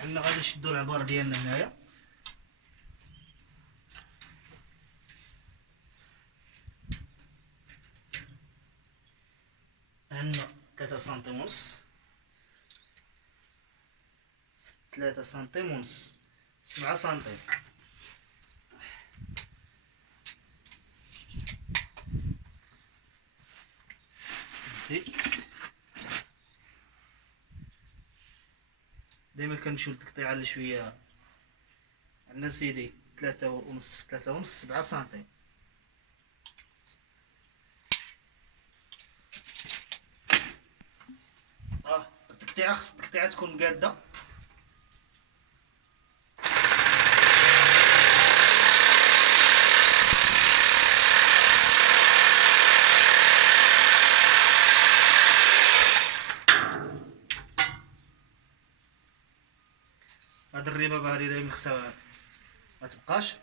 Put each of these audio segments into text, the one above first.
حنا غادي نشدو العبار ديالنا هنايا. عندنا 3 سنتيم ونص، 3 سنتيم ونص، 7 سنتيم. فهمتي؟ دايما كنمشيو للتقطيعه اللي شويه. عندنا سيدي 3 ونص في 3 ونص، 7 سنتيم. التقطيعه خص التقطيعه تكون قاده. هاد الربابه هادي دايما خصها ما تبقاش.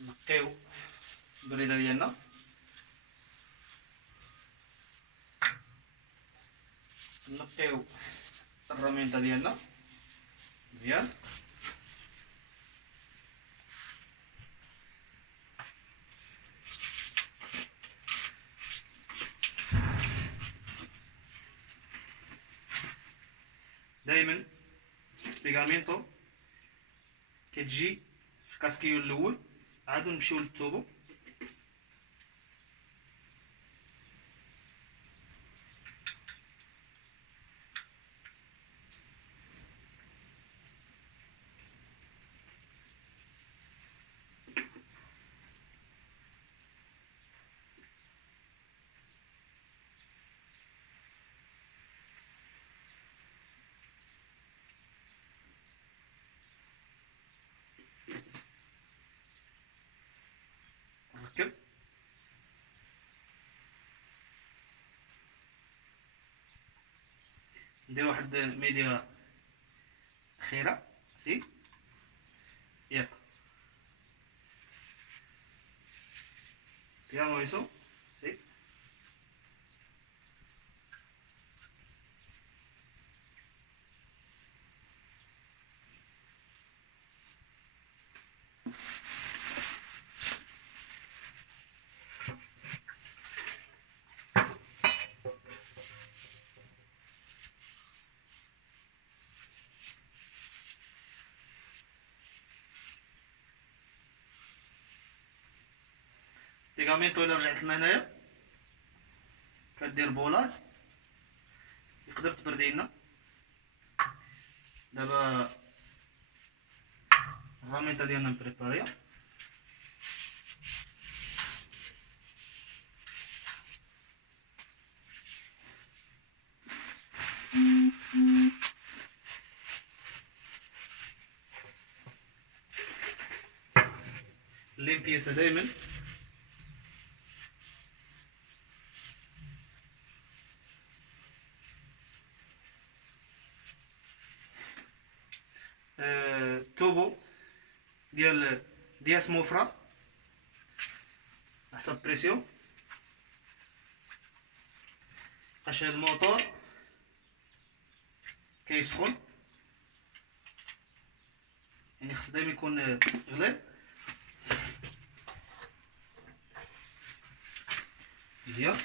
نقيو البريده ديالنا، نقيو الرمينطه ديالنا مزيان. دائما بيغامينطو كتجي في كاسكيو الاول، عاد نمشيو للتوبو. نركب ندير واحد ميديا اخيره. سي ياك بيان مويسو. سي بيغامينطو الا رجعت لنا هنايا كدير بولات يقدر تبردي لنا. دابا الرميطه ديالنا مبريباريه. الليمبياسه دائما توبو ديال دياس موفرا على حسب بريسيون. باش الموتور كيسخن، يعني خص دايما يكون غليظ مزيان.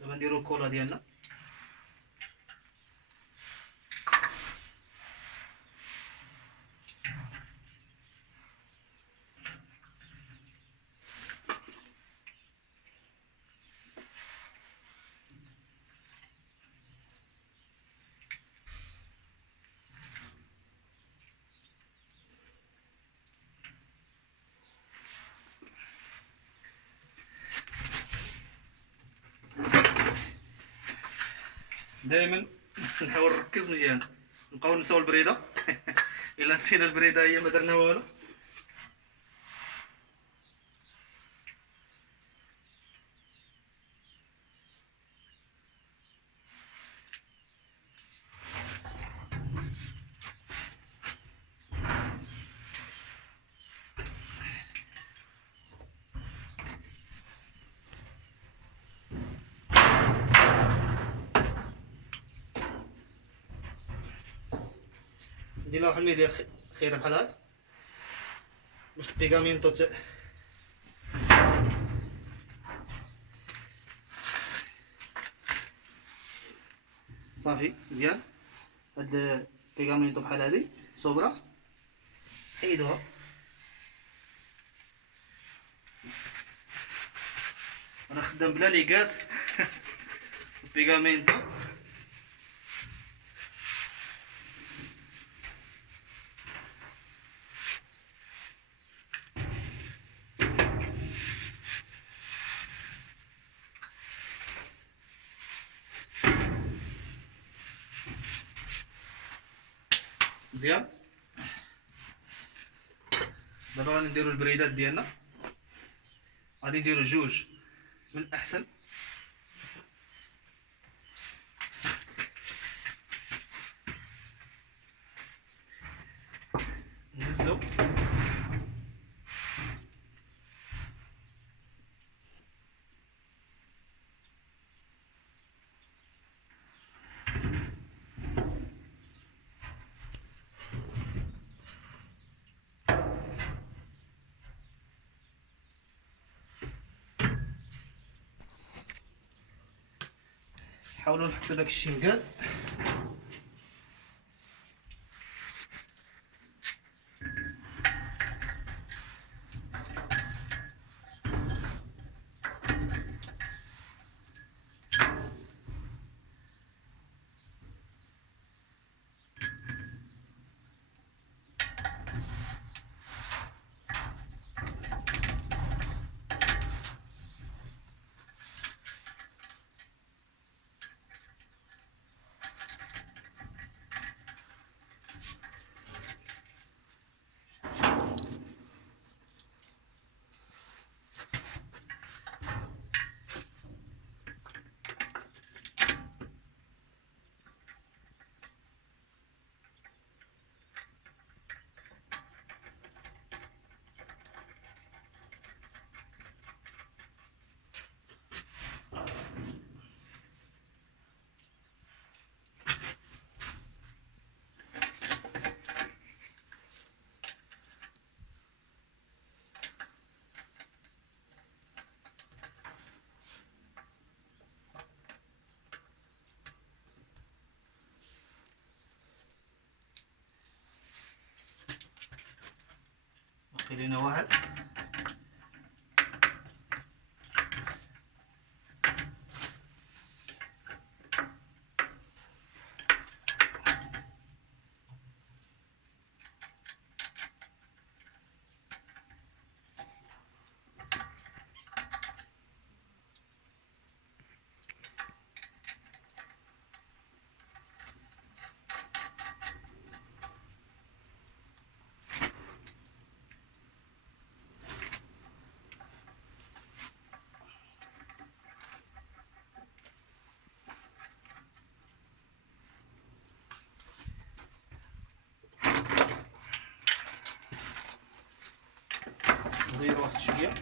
دابا نديرو الكولا ديالنا. دائما نحاول نركز مزيان، نبقاو نساو البريده. الا نسينا البريده هي ما درنا والو. ندير واحد الميديا خيره بحال هاك باش البيغامينطو صافي مزيان. هاد البيغامينطو بحال هادي صوبرا حيدوها. انا خدام بلا ليغات. البيغامينطو مزيان. دابا غادي نديرو البريدات ديالنا، غادي نديرو جوج من الاحسن. نهزو نحاولو نحطو داك الشيء مقاد. باقي لينا واحد. نزيرو واحد شويه.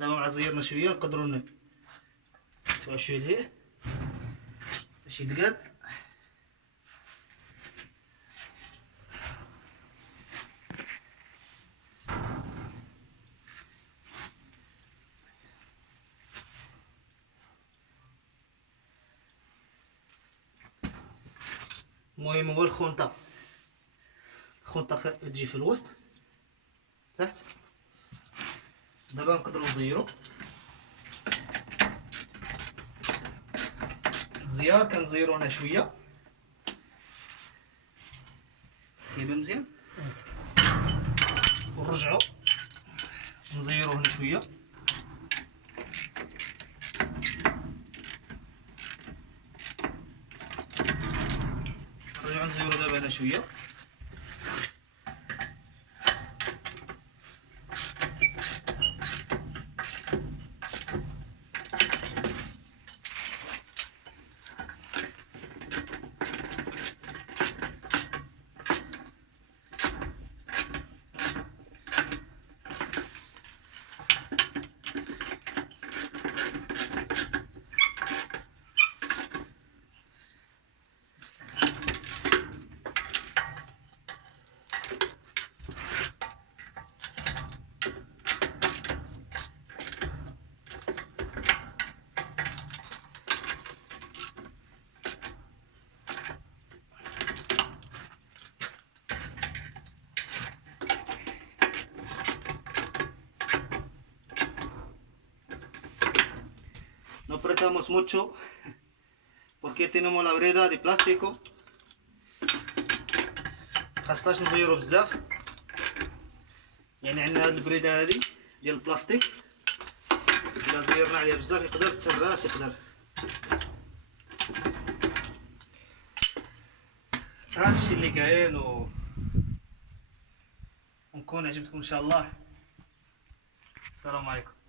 دابا مع زيرنا شويه نقدروا نتواشيو ليه باش يتقاد. المهم هو الخونطه تجي في الوسط تحت. دابا نقدروا نزيرو. الزيار كنزيرو هنا شويه كيبان مزيان، ونرجعو نزيرو هنا شويه. نرجعو نزيرو دابا هنا شويه. No apretamos mucho porque tenemos la brida de plástico. خاصناش نزيرو بزاف، يعني عندنا هاد البريده هادي ديال البلاستيك، الا زيرنا عليها بزاف يقدر تسراس، يقدر. هادشي اللي كاين ونكون عجبتكم ان شاء الله. السلام عليكم.